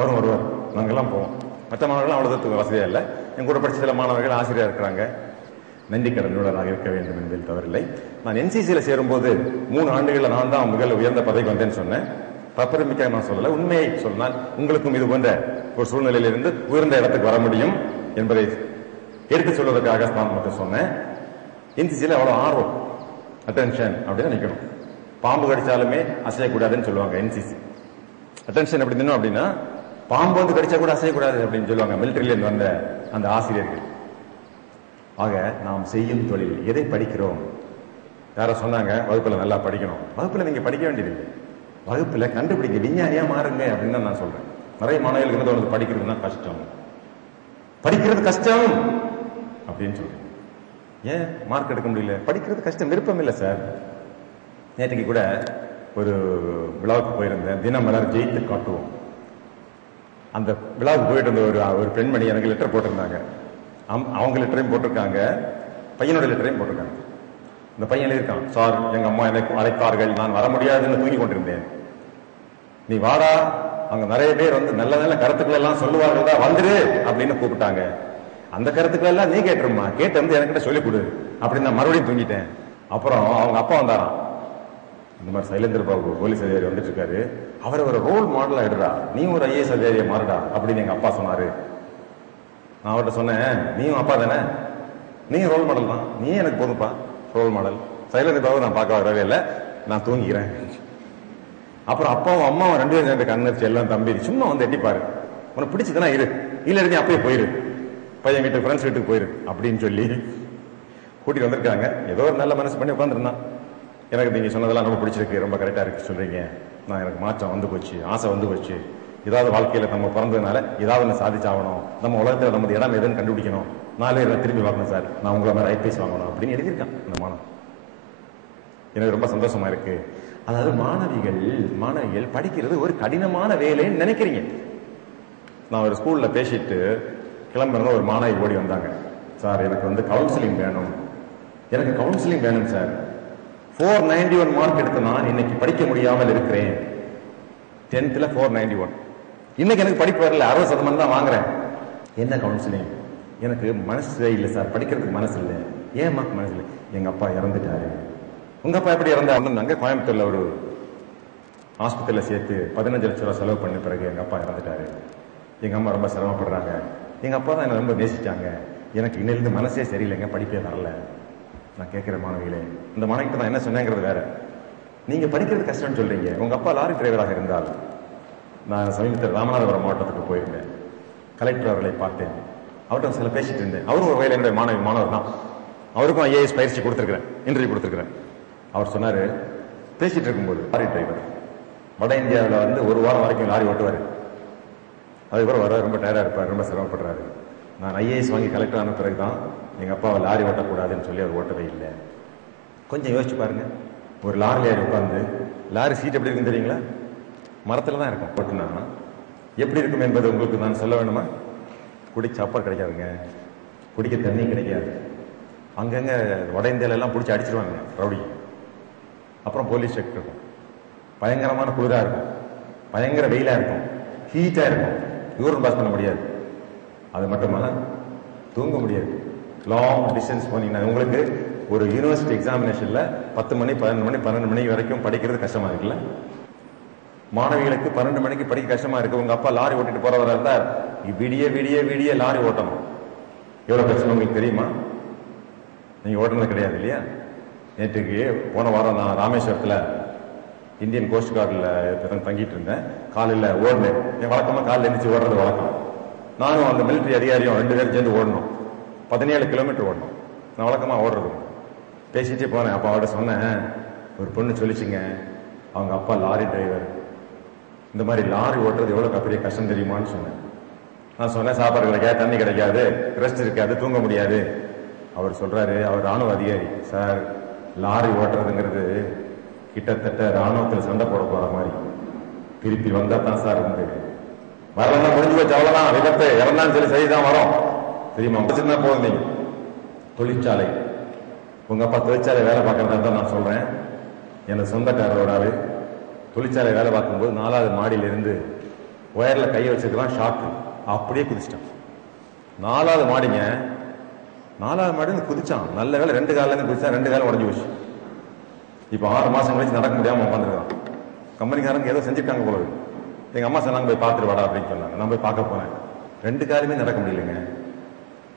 அவரும் வருவார், நாங்கெல்லாம் போவோம். மற்ற மாணவர்கள் அவ்வளவு வசதியா இல்லை. என் கூட படிச்ச சில மாணவர்கள் ஆசிரியர் இருக்கிறாங்க. நன்றி கடனுள்ளதாக இருக்க வேண்டும் என்பதில் தவறில்லை. நான் என்சிசியில் சேரும்போது 3 ஆண்டுகளில் நான் தான் மிக உயர்ந்த பதவிக்கு வந்தேன்னு சொன்னேன். பப்பரமிக்க நான் சொல்லல, உண்மையை சொன்னால் உங்களுக்கும் இது போன்ற ஒரு சூழ்நிலையிலிருந்து உயர்ந்த இடத்துக்கு வர முடியும் என்பதை எடுத்து சொல்வதற்காக நான் மட்டும் சொன்னேன். என்சிசியில் அவ்வளவு ஆர்வம், அட்டென்ஷன் அப்படின்னு நினைக்கணும். பாம்பு கடிச்சாலுமே அசையக்கூடாதுன்னு சொல்லுவாங்க என்சிசி. அட்டென்ஷன் எப்படி நின்னும் அப்படின்னா பாம்பு வந்து கடிச்சா கூட அசையக்கூடாது அப்படின்னு சொல்லுவாங்க மிலிட்டரியில இருந்து வந்த அந்த ஆசிரியர்கள். ஆக நாம் செய்யும் தொழில், எதை படிக்கிறோம்? யார சொன்னாங்க வகுப்புல நல்லா படிக்கணும். வகுப்புல நீங்க படிக்க வேண்டியதில்லை, வகுப்புல கண்டுபிடிக்க விஞ்ஞானியா மாறுங்க அப்படின்னு தான் நான் சொல்றேன். நிறைய மாணவர்களுக்கு வந்து படிக்கிறதுனா கஷ்டம், படிக்கிறது கஷ்டம் அப்படின்னு சொல்றேன். ஏன் மார்க் எடுக்க முடியல? படிக்கிறது கஷ்டம், விருப்பம் இல்லை சார். நேற்றுக்கு கூட ஒரு விழாவுக்கு போயிருந்தேன், தினமலர் ஜெயித்து காட்டுவோம். அந்த விழாவுக்கு போயிட்டு இருந்த ஒரு பெண்மணி எனக்கு லெட்டர் போட்டிருந்தாங்க. அவங்க லெட்டரையும் போட்டிருக்காங்க, பையனோட லெட்டரையும் போட்டிருக்காங்க. இந்த பையன் இருக்கான், சார் எங்க அம்மா எனக்கு அழைத்தார்கள், நான் வர முடியாதுன்னு தூங்கி கொண்டிருந்தேன். நீ வாடா, அங்க நிறைய பேர் வந்து நல்ல நல்ல கருத்துக்கள் எல்லாம் சொல்லுவார்கள் தான், வந்துரு அப்படின்னு கூப்பிட்டாங்க. அந்த கருத்துக்கள் எல்லாம் நீ கேட்டுருமா, கேட்டு வந்து என்கிட்ட சொல்லிக் கொடு அப்படின்னு நான் மறுபடியும் தூங்கிட்டேன். அப்புறம் அவங்க அப்பா வந்தாராம், இந்த மாதிரி சைலேந்திர பாபு போலீஸ் அதிகாரி வந்துட்டு இருக்காரு, அவரை ஒரு ரோல் மாடலா எடுறா, நீ ஒரு ஐஏஎஸ் அதிகாரியை மாறுடா அப்படின்னு எங்க அப்பா சொன்னாரு. நான் அவர்கிட்ட சொன்னேன், நீயும் அப்பா தானே, நீ ரோல் மாடல் தான், நீ எனக்கு போதுப்பா ரோல் மாடல். சைலேந்திர பாபு நான் பார்க்க வரவே இல்லை, நான் தூங்கிக்கிறேன். அப்புறம் அப்பாவும் அம்மாவும் 2 பேரும் சேர்ந்து கண்ணு எல்லாம், தம்பி சும்மா வந்து எட்டிப்பாரு, உனக்கு பிடிச்சதுன்னா இரு, இல்ல இருந்து அப்பயே போயிரு, பையன் வீட்டு ஃப்ரெண்ட்ஸ் வீட்டுக்கு போயிரு அப்படின்னு சொல்லி கூட்டிட்டு வந்திருக்காங்க. ஏதோ ஒரு நல்ல மனசு பண்ணி உட்காந்துருந்தான். எனக்கு நீங்க சொன்னதெல்லாம் ரொம்ப பிடிச்சிருக்கு, ரொம்ப கரெக்டா இருக்கு சொல்றீங்க, நான் எனக்கு மாற்றம் வந்து போச்சு, ஆசை வந்து போச்சு, ஏதாவது வாழ்க்கையில நம்ம பிறந்ததுனால ஏதாவது ஒன்று சாதிச்சாகணும், நம்ம உலகத்தில் நமது இடம் எதுன்னு கண்டுபிடிக்கணும், 4 பேர் திரும்பி வரணும் சார், நான் உங்களை மாதிரி ஐபிஎஸ் வாங்கணும் அப்படின்னு எழுதியிருக்கான் அந்த மாணவன். எனக்கு ரொம்ப சந்தோஷமா இருக்கு. அதாவது மாணவிகள் படிக்கிறது ஒரு கடினமான வேலைன்னு நினைக்கிறீங்க. நான் ஒரு ஸ்கூல்ல பேசிட்டு கிளம்புறத ஒரு மாணவி ஓடி வந்தாங்க, சார் எனக்கு வந்து கவுன்சிலிங் வேணும், எனக்கு கவுன்சிலிங் வேணும் சார், 491 மார்க் எடுத்து நான் இன்னைக்கு படிக்க முடியாமல் இருக்கிறேன். 10th 491, இன்னைக்கு எனக்கு படிப்பு வரல, 60% தான் வாங்குறேன், என்ன கவுன்சிலிங்? எனக்கு மனசு இல்லை சார், படிக்கிறதுக்கு மனசு இல்லை. ஏன் மனசு இல்லை? எங்க அப்பா இறந்துட்டாரு. உங்க அப்பா எப்படி இறந்தாங்க? கோயம்புத்தூர்ல ஒரு ஆஸ்பத்திரியில சேர்த்து 15 லட்சம் ரூபாய் செலவு பண்ண பிறகு எங்க அப்பா இறந்துட்டாரு. எங்க அம்மா ரொம்ப சிரமப்படுறாங்க, எங்க அப்பா தான் என்ன ரொம்ப நேசிச்சாங்க, எனக்கு இன்னிலிருந்து மனசே சரியில்லைங்க, படிப்பே வரல. நான் கேட்கிற மாணவிகளே, இந்த மாணவிகிட்ட நான் என்ன சொன்னேங்கிறது வேற. நீங்க படிக்கிறது கஷ்டம்னு சொல்றீங்க, உங்க அப்பா லாரி டிரைவராக இருந்தால். நான் சமீபத்தில் ராமநாதபுரம் மாவட்டத்துக்கு போயிருந்தேன், கலெக்டர் அவர்களை பார்த்தேன், அவர்கிட்ட சில பேசிட்டு இருந்தேன். அவரும் ஒரு வயல என்னுடைய மாணவர் தான், அவருக்கும் ஐஏஎஸ் பயிற்சி கொடுத்துருக்கிறேன், இன்டர்வியூ கொடுத்துருக்கிறேன். அவர் சொன்னாரு, பேசிட்டு இருக்கும்போது, லாரி டிரைவர் வட இந்தியாவில் வந்து 1 வாரம் வரைக்கும் லாரி ஓட்டுவார், அதுக்கப்புறம் வர ரொம்ப டயர்டா இருப்பார், ரொம்ப சிரமப்படுறாரு. நான் ஐஏஎஸ் வாங்கி கலெக்டர் ஆன பிறகுதான் எங்க அப்பாவை லாரி ஓட்டக்கூடாதுன்னு சொல்லி அவர் ஓட்டவே இல்லை. கொஞ்சம் யோசிச்சு பாருங்க, ஒரு லாரில ஏறி உட்காந்து, லாரி சீட் எப்படி இருக்குன்னு தெரியுங்களா? மரத்துல தான் இருக்கும். ஓட்டுனா எப்படி இருக்கும் என்பது உங்களுக்கு நான் சொல்ல வேணுமா? குடிக்க சாப்பாடு கிடைக்காதுங்க, குடிக்க தண்ணி கிடைக்காது, அங்கங்க வட இந்தியால எல்லாம் பிடிச்சி அடிச்சிருவாங்க ரவுடி. அப்புறம் போலீஸ் செக் இருக்கும், பயங்கரமான குளிரா இருக்கும், பயங்கர வெயிலா இருக்கும், ஹீட்டா இருக்கும், யூரின் பாஸ் பண்ண முடியாது, அது மட்டுமல்ல தூங்க முடியாது. லாங் டிஸ்டன்ஸ் போனீங்கன்னா உங்களுக்கு ஒரு யூனிவர்சிட்டி எக்ஸாமினேஷன்ல 10 மணி 11 மணி 12 மணி வரைக்கும் படிக்கிறது கஷ்டமா இருக்குல்ல? மாணவிகளுக்கு 12 மணிக்கு படிக்க கஷ்டமா இருக்கு. உங்க அப்பா லாரி ஓட்டிட்டு போறவரா இருந்தா விடிய விடிய விடிய லாரி ஓட்டணும், எவ்வளவு கஷ்டம் உங்களுக்கு தெரியுமா? நீங்க ஓட்டுனது கிடையாது இல்லையா? நேற்றுக்கு போன வாரம் நான் ராமேஸ்வரத்துல இந்தியன் கோஸ்ட் கார்டில் தங்கிட்டு இருந்தேன். காலையில் ஓடினேன், என் வழக்கமா காலையில் எழுந்திரிச்சு ஓடுறது வழக்கம். நானும் அந்த மிலிட்டரி அதிகாரியும் 2 பேரும் சேர்ந்து ஓடணும், 17 கிலோமீட்டர் ஓடணும். நான் வழக்கமா ஓடுறது. பேசிட்டே போனேன். அப்போ அவர்கிட்ட சொன்னேன், ஒரு பொண்ணு சொல்லிச்சுங்க, அவங்க அப்பா லாரி டிரைவர், இந்த மாதிரி லாரி ஓட்டுறது எவ்வளவு பெரிய கஷ்டம் தெரியுமான்னு சொன்னேன். நான் சொன்னேன், சாப்பாடு கிடைக்காது, தண்ணி கிடைக்காது, ரெஸ்ட் இருக்காது, தூங்க முடியாது. அவர் சொல்றாரு, அவர் ராணுவ அதிகாரி, சார் லாரி ஓட்டுறதுங்கிறது கிட்டத்தட்ட ராணுவத்தில் சண்டை போட போற மாதிரி, திருப்பி வந்தா தான் சார் உண்டு, வரலன்னா முடிஞ்சு போச்சு, அவ்வளவுதான், விபத்து இறந்தான்னு சொல்லி செய்திதான் வரும் தெரியுமா? வச்சுருந்தா போதும். நீங்க தொழிற்சாலை, உங்க அப்பா தொழிற்சாலை வேலை பார்க்கறதா தான் நான் சொல்றேன். எனது சொந்தக்காரரோட தொழிற்சாலை வேலை பார்க்கும்போது 4வது மாடியிலிருந்து ஒயர்ல கையை வச்சிருக்கலாம், ஷாக்கு, அப்படியே குதிச்சிட்டான். 4வது மாடிங்க, 4வது மாடி குதிச்சான். நல்ல வேலை 2 காலில இருந்து குதிச்சா, 2 காலம் உடஞ்சு போச்சு. இப்ப 6 மாசம் கழிச்சு நடக்க முடியாம உட்காந்துருக்கான். கம்பெனிக்காரங்க ஏதோ செஞ்சுட்டாங்க போல. எங்க அம்மா சொன்னாங்க போய் பார்த்துட்டு வாடா அப்படின்னு சொன்னாங்க. நான் போய் பார்க்க போனேன். 2 காலுமே நடக்க முடியலைங்க.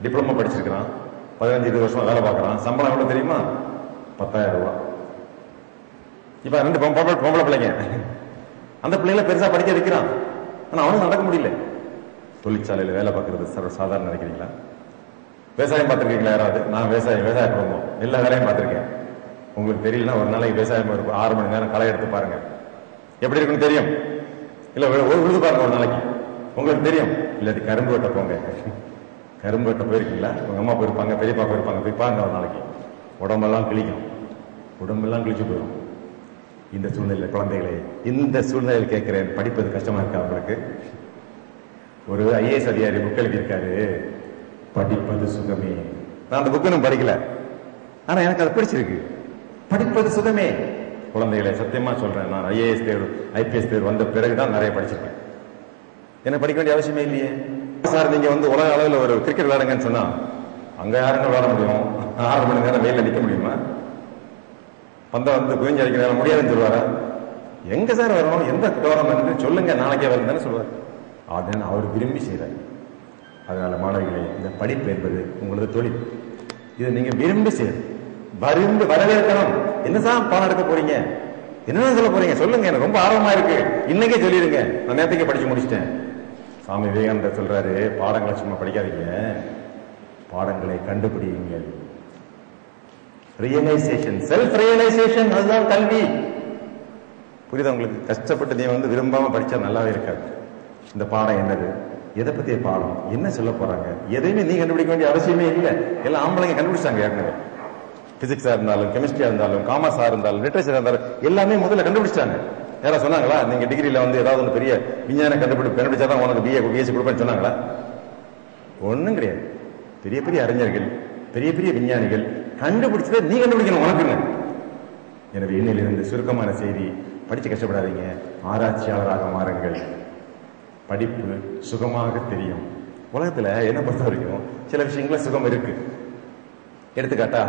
டிப்ளமோ படிச்சிருக்கிறான், 15-20 வருஷமா வேலை பார்க்கறான். சம்பளம் எவ்வளவு தெரியுமா? 10,000 ரூபாய். இப்ப 2 பொம்பளை பிள்ளைங்க. அந்த பிள்ளைகளை பெருசா படிக்க வைக்கிறான். ஆனா அவனும் நடக்க முடியல. தொழிற்சாலையில வேலை பார்க்கறது சாதாரண நினைக்கிறீங்களா? விவசாயம் பார்த்துருக்கீங்களா யாராவது? நான் விவசாய குடும்பம், எல்லா வேலையும் பார்த்திருக்கேன். உங்களுக்கு தெரியலன்னா ஒரு நாளைக்கு விவசாயம் 6 மணி நேரம் களை எடுத்து பாருங்க, எப்படி இருக்குன்னு தெரியும். இல்ல ஒரு விழுது பாருங்க ஒரு நாளைக்கு, உங்களுக்கு தெரியும். இல்லாட்டி கரும்பு வெட்ட போங்க. கரும்பு வெட்ட போயிருக்கீங்களா? உங்க அம்மா போயிருப்பாங்க, பெரியப்பா போயிருப்பாங்க, போய் பாருங்க ஒரு நாளைக்கு. உடம்பெல்லாம் கிழிக்கும், உடம்பெல்லாம் கிழிச்சு போயிடும். இந்த சூழ்நிலை குழந்தைகளே, இந்த சூழ்நிலையில் கேட்கிறேன், படிப்பது கஷ்டமா இருக்கா உங்களுக்கு? ஒரு IAS அதிகாரி புக் எழுதியிருக்காரு, படிப்பது சுகமே. நான் அந்த புக்கு இன்னும் படிக்கல, ஆனா எனக்கு அது பிடிச்சிருக்கு. படிப்பது சுகமே. குழந்தைகளை சத்தியமா சொல்றேன், நான் IAS தேர்வு IPS தேர்வு வந்த பிறகுதான் நிறைய படிச்சிருக்கேன். என்ன படிக்க வேண்டிய அவசியமே இல்லையே. சார் நீங்க உலக அளவில் ஒரு கிரிக்கெட் விளையாடுங்கன்னு சொன்னா அங்க யாருங்க விளையாட முடியும்? 6 மணி நேரம் வெயில நிக்க முடியுமா? பந்த குவிஞ்சு அடிக்கிற முடியாதுன்னு சொல்லுவாரா? எங்க சார் வரணும், எந்த டோர்னமெண்ட் சொல்லுங்க, நாளைக்கே வருதுன்னு சொல்லுவார். அதனால அவர் விரும்பி செய்யறாரு. அதனால மாணவிகளே, இந்த படிப்பு என்பது உங்களது தொழில். இதை நீங்க விரும்பி செய்யணும், விரும்பி வரவேற்கணும். என்ன சார் பாடம் எடுக்க போறீங்க, என்ன சொல்ல போறீங்க சொல்லுங்க, எனக்கு ரொம்ப ஆர்வமா இருக்கு, இன்னைக்கே சொல்லிடுங்க, நான் நேரத்துக்கே படிச்சு முடிச்சிட்டேன். சாமி விவேகானந்தர் சொல்றாரு, பாடங்களை சும்மா படிக்காதீங்க, பாடங்களை கண்டுபிடிங்க. ரியலைசேஷன், செல்ஃப் ரியலைசேஷன், அதுதான் கல்வி. புரியுதா உங்களுக்கு? கஷ்டப்பட்டு நீ விரும்பாம படிச்சா நல்லாவே இருக்காது. இந்த பாடம் என்னது, எதை பத்திய பாடம், என்ன சொல்ல போறாங்க, எதையுமே நீ கண்டுபிடிக்க வேண்டிய அவசியமே இல்லை. எல்லாம் ஆம்பளைங்க கண்டுபிடிச்சாங்க ஏற்கனவே. பிசிக்ஸா இருந்தாலும், கெமிஸ்ட்ரியா இருந்தாலும், காமர்ஸா இருந்தாலும், லிட்டரேச்சரா இருந்தாலும், எல்லாமே முதல்ல கண்டுபிடிச்சாங்க. யாரா சொன்னாங்களா நீங்க டிகிரியில ஏதாவது ஒன்று பெரிய விஞ்ஞான கண்டுபிடிச்சாதான் உனக்கு பிஎஸ்சி கொடுப்பேன்னு சொன்னாங்களா? ஒண்ணும் கிடையாது. பெரிய பெரிய அறிஞர்கள், பெரிய பெரிய விஞ்ஞானிகள் கண்டுபிடிச்சதை நீ கண்டுபிடிக்கணும் உனக்குன்னு. எனவே இன்னிலிருந்து சுருக்கமான செய்தி, படிச்சு கஷ்டப்படாதீங்க, ஆராய்ச்சியாளராக மாறுங்கள். படிப்பு சுகமாக தெரியும். உலகத்துல என்ன பொறுத்த வரைக்கும் சில விஷயங்கள சுகம் இருக்கு. எடுத்துக்காட்டா,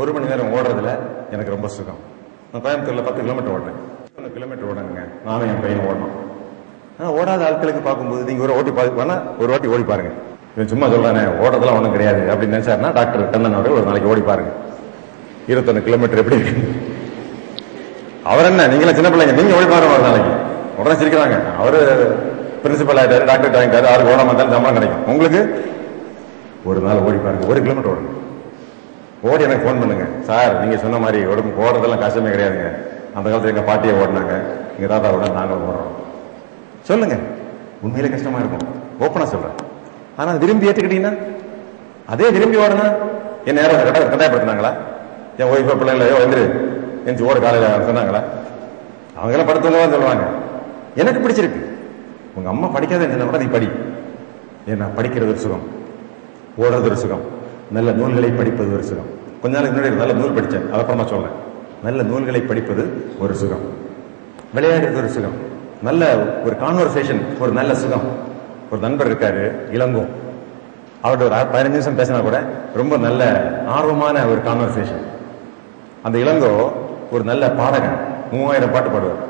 1 மணி நேரம் ஓடுறதுல எனக்கு ரொம்ப சுகம். நான் கோயம்புத்தூர்ல 10 கிலோமீட்டர் ஓடுறேன். 1 கிலோமீட்டர் ஓடணுங்க, நானும் என் பையன் ஓடணும். ஆனா ஓடாத ஆட்களுக்கு பார்க்கும்போது நீங்க ஒரு வாட்டி ஓடி பாருங்க. இவன் சும்மா சொல்றானே ஓடுறதுலாம் ஒண்ணும் கிடையாது அப்படின்னு நினைச்சாருன்னா, டாக்டர் கண்ணன் அவர்கள் ஒரு நாளைக்கு ஓடி பாருங்க. 21 கிலோமீட்டர் எப்படி இருக்கு? அவர் என்ன, நீங்களா சின்ன பிள்ளைங்க, நீங்க ஓடி பாருங்க ஒரு நாளைக்கு. உடனே சிரிக்கிறாங்க. அவரு பிரின்சிபல் ஆயிட்டாரு, டாக்டர் வாங்கிட்டாரு, அவருக்கு ஓடாம இருந்தாலும் சம்பளம் கிடைக்கும். உங்களுக்கு ஒரு நாள் ஓடி பாருங்க, 1 கிலோமீட்டர் ஓடுங்க. ஓடி எனக்கு போன் பண்ணுங்க, சார் நீங்க சொன்ன மாதிரி ஓடுறதெல்லாம் கஷ்டமே கிடையாதுங்க, அந்த காலத்துல எங்க பாட்டியை ஓடினாங்க, எங்க தாத்தா ஓட நாங்களும் ஓடுறோம் சொல்லுங்க. உண்மையிலே கஷ்டமா இருக்கும், ஓப்பனா சொல்றேன். ஆனா விரும்பி ஏற்றுக்கிட்டீங்கன்னா, அதே விரும்பி ஓடனா என் நேரம் கட்டாயப்படுத்தினாங்களா? என் ஒய்ஃபை பிள்ளைங்களோ வந்துரு என் ஓட காலையில சொன்னாங்களா? அவங்க எல்லாம் படுத்தவங்க சொல்லுவாங்க. எனக்கு பிடிச்சிருக்கு. உங்க அம்மா படிக்காத கூட நீ படி. ஏன்னா படிக்கிறது ஒரு சுகம், ஓடுறது ஒரு சுகம், நல்ல நூல்களை படிப்பது ஒரு சுகம். கொஞ்ச நாளைக்கு முன்னாடி நல்ல நூல் படித்தேன், அப்புறமா சொல்றேன். நல்ல நூல்களை படிப்பது ஒரு சுகம், விளையாடுறது ஒரு சுகம், நல்ல ஒரு கான்வர்சேஷன் ஒரு நல்ல சுகம். ஒரு நண்பர் இருக்காரு இளங்கோ, அவர்கிட்ட ஒரு 15 நிமிஷம் பேசினா கூட ரொம்ப நல்ல ஆர்வமான ஒரு கான்வர்சேஷன். அந்த இளங்கோ ஒரு நல்ல பாடகன், 3000 பாட்டு பாடுவார்.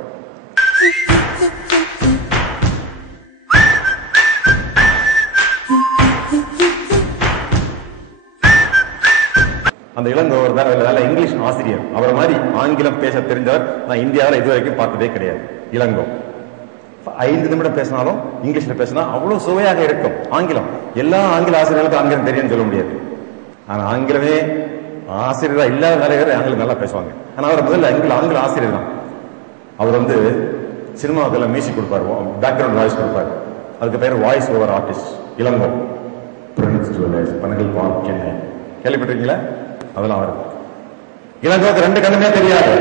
அந்த இளங்கோ ஒரு நல்ல இங்கிலீஷ் ஆசிரியர். அவர் மாதிரி ஆங்கிலம் பேச தெரிஞ்சவர் நான் இந்தியாவில் இதுவரைக்கும் பார்த்ததே கிடையாது. இளங்கோ 5 நிமிடம் பேசினாலும் இங்கிலீஷ்ல பேசினா அவ்வளவு சுவையாக இருக்கும். ஆங்கிலம், எல்லா ஆங்கில ஆசிரியர்களுக்கும் ஆங்கிலம் தெரியும் சொல்ல முடியாது. ஆனா ஆங்கிலமே ஆசிரியரா இல்லாத நிறைய பேர் ஆங்கிலம் நல்லா பேசுவாங்க. ஆனா அவர் முதல்ல ஆங்கில ஆசிரியர் தான். அவர் சினிமாவுக்கெல்லாம் மியூசிக் கொடுப்பாரு, பேக்ரவுண்ட் வாய்ஸ் கொடுப்பாரு. அதுக்கு பேர் voice over artist. Ilango Panagal Park, Chennai. கேள்விப்பட்டிருக்கீங்களா? அதெல்லாம் வருது. இளங்கோக்கு 2 கண்ணுமே தெரியாது.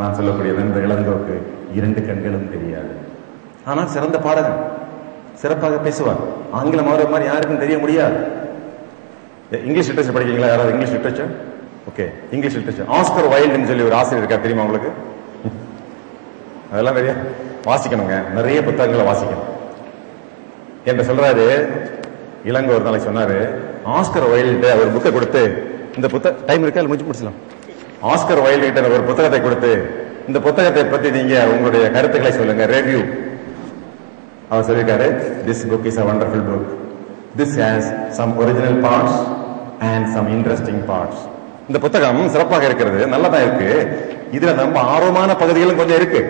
நான் சொல்லக்கூடிய நண்பர் இளங்கோக்கு 2 கண்களும் தெரியாது. ஆனால் சிறந்த பாடகன், சிறப்பாக பேசுவார். ஆங்கிலம் அவரை மாதிரி யாருக்கும் தெரிய முடியாது. இங்கிலீஷ் லிட்டரேச்சர் படிக்கிறீங்களா யாராவது? English literature, okay. English literature Oscar வைல்டுன்னு சொல்லி ஒரு ஆசிரியர் இருக்கார், தெரியுமா உங்களுக்கு? அதெல்லாம் தெரியாது. வாசிக்கணுங்க, நிறைய புத்தகங்களை வாசிக்கணும் என்று சொல்றாரு. இளங்கோ ஒரு நாளைக்கு சொன்னாரு, ஆஸ்கர் வைல்டு ஒரு புக்கை கொடுத்து, இந்த புத்தகம் டைம் இருக்கா முடிச்சு முடிச்சலாம், ஆஸ்கர் வைல்டு கிட்ட ஒரு புத்தகத்தை கொடுத்து, இந்த புத்தகத்தை பத்தி நீங்க உங்களுடைய கருத்துக்களை சொல்லுங்க, ரிவ்யூ. அவர் சொல்லியிருக்காரு, this book is a wonderful book, this has some original parts and some interesting parts. இந்த புத்தகம் சிறப்பாக இருக்கிறது, நல்லதா இருக்கு, இதுல நம்ம ஆர்வமான பகுதிகளும் கொஞ்சம் இருக்கு,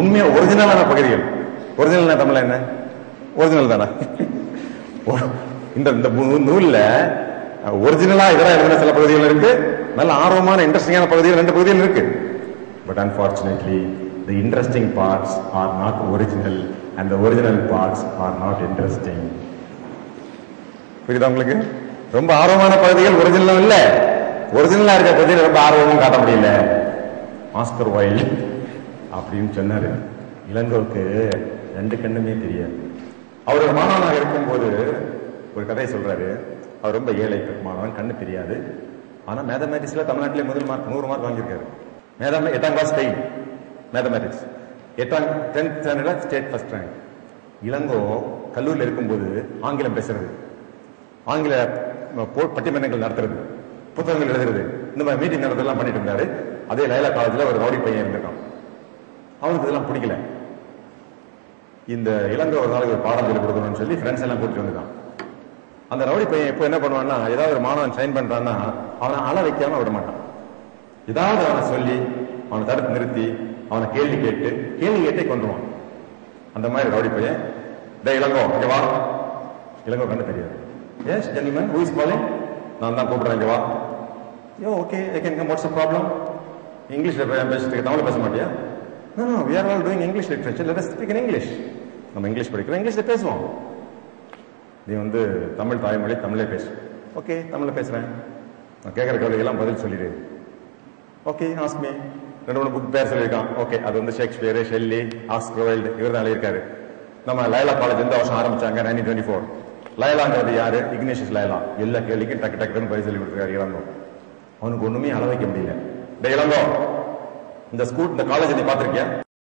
உண்மையா ஒரிஜினலான பகுதிகள். ஒரிஜினல் தமிழ்ல என்ன? ஒரிஜினல் தானே. இந்த நூல்ல ஒரிஜினலா இதெல்லாம் எழுதின சில பகுதிகள் இருக்கு, நல்ல ஆர்வமான இன்ட்ரெஸ்டிங்கான பகுதிகள் 2 பகுதிகள் இருக்கு. But unfortunately the interesting parts are not original and the original parts are not interesting. புரியுதா உங்களுக்கு? ரொம்ப ஆர்வமான பகுதிகள் ஒரிஜினலும் இல்ல, ஒரிஜினலா இருக்க பகுதியில் ரொம்ப ஆர்வமும் காட்ட முடியல. ஆஸ்கர் வைல்ட் அப்படின்னு சொன்னாரு. இளங்கோவுக்கு 2 கண்ணுமே தெரியாது. அவர் ஒரு மாணவனாக இருக்கும்போது ஒரு கதை சொல்றாரு. அவர் ரொம்ப ஏழை மாணவன், கண்ணு தெரியாது. ஆனா மேத்தமேட்டிக்ஸ்ல தமிழ்நாட்டிலே முதல் மார்க் 100 மார்க் வாங்கியிருக்காரு. 8ஆம் கிளாஸ் ஃபெயில் மேத்தமேட்டிக்ஸ், 10th ஸ்டாண்டர்ட்ல ஸ்டேட் ஃபர்ஸ்ட் ரேங்க். இளங்கோ கல்லூரியில் இருக்கும்போது ஆங்கிலம் பேசுறது, ஆங்கில பட்டிமன்றங்கள் நடத்துறது, புத்தகங்கள் எழுதுறது, இந்த மாதிரி மீட்டிங் நடத்தலாம் பண்ணிட்டு இருந்தாரு. அதே லைலா காலேஜ்ல ஒரு ரவுடி பையன் இருந்திருக்கான். அவனுக்கு இதெல்லாம் பிடிக்கல. இந்த இளங்கோ ஒரு நாளைக்கு ஒரு பாடம் சொல்லி கொடுக்கணும்னு சொல்லி ஃப்ரெண்ட்ஸ் எல்லாம் கூட்டிட்டு வந்துட்டான். அந்த ரவுடி பையன் இப்போ என்ன பண்ணுவான்னா, ஏதாவது ஒரு மாணவன் சைன் பண்றான்னா அவனை அழ வைக்காம விட மாட்டான். ஏதாவது அவனை சொல்லி அவனை தடுத்து நிறுத்தி அவனை கேள்வி கேட்டே கொண்டுவான். அந்த மாதிரி ரவுடி பையன். டே இளங்கோ இங்க வா. இளங்கோ கண்ணு தெரியாது. Yes gentleman, who is calling? நான் தான் கூப்பிடுறேன், இங்க வா. Yo okay, I can come, what's the problem? இங்கிலீஷ்ல பேசுறதுக்கு தமிழ் பேச மாட்டியா? No, we are all doing English literature. Let us speak in English. நம்ம இங்கிலீஷ் படிக்கிறோம், இங்கிலீஷ்ல பேசுவோம். நீ தமிழ் தாய்மொழி, தமிழே பேசு. ஓகே, தமிழ்ல பேசுறேன். நான் கேட்கிற கேள்விக்கெல்லாம் பதில் சொல்லிடு. Okay, ask me. 2-3 புக் பேர் சொல்லியிருக்கான். ஓகே, அது ஷேக்ஸ்பியர், ஷெல்லி, ஆஸ்கர் வைல்டு, இவர் தான் எழுதியிருக்காரு. நம்ம லைலா காலேஜ் எந்த வருஷம் ஆரம்பிச்சாங்க? 1924. லைலாங்கிறது யாரு? இக்னேஷியஸ் லைலா. எல்லா கேள்விக்கும் டக்கு டக்குன்னு பதில் சொல்லி கொடுத்துருக்காரு இளங்கோ. அவனுக்கு ஒண்ணுமே அள வைக்க முடியல. டே இளங்கோ, இந்த காலேஜ் நீ பாத்திருக்கியா?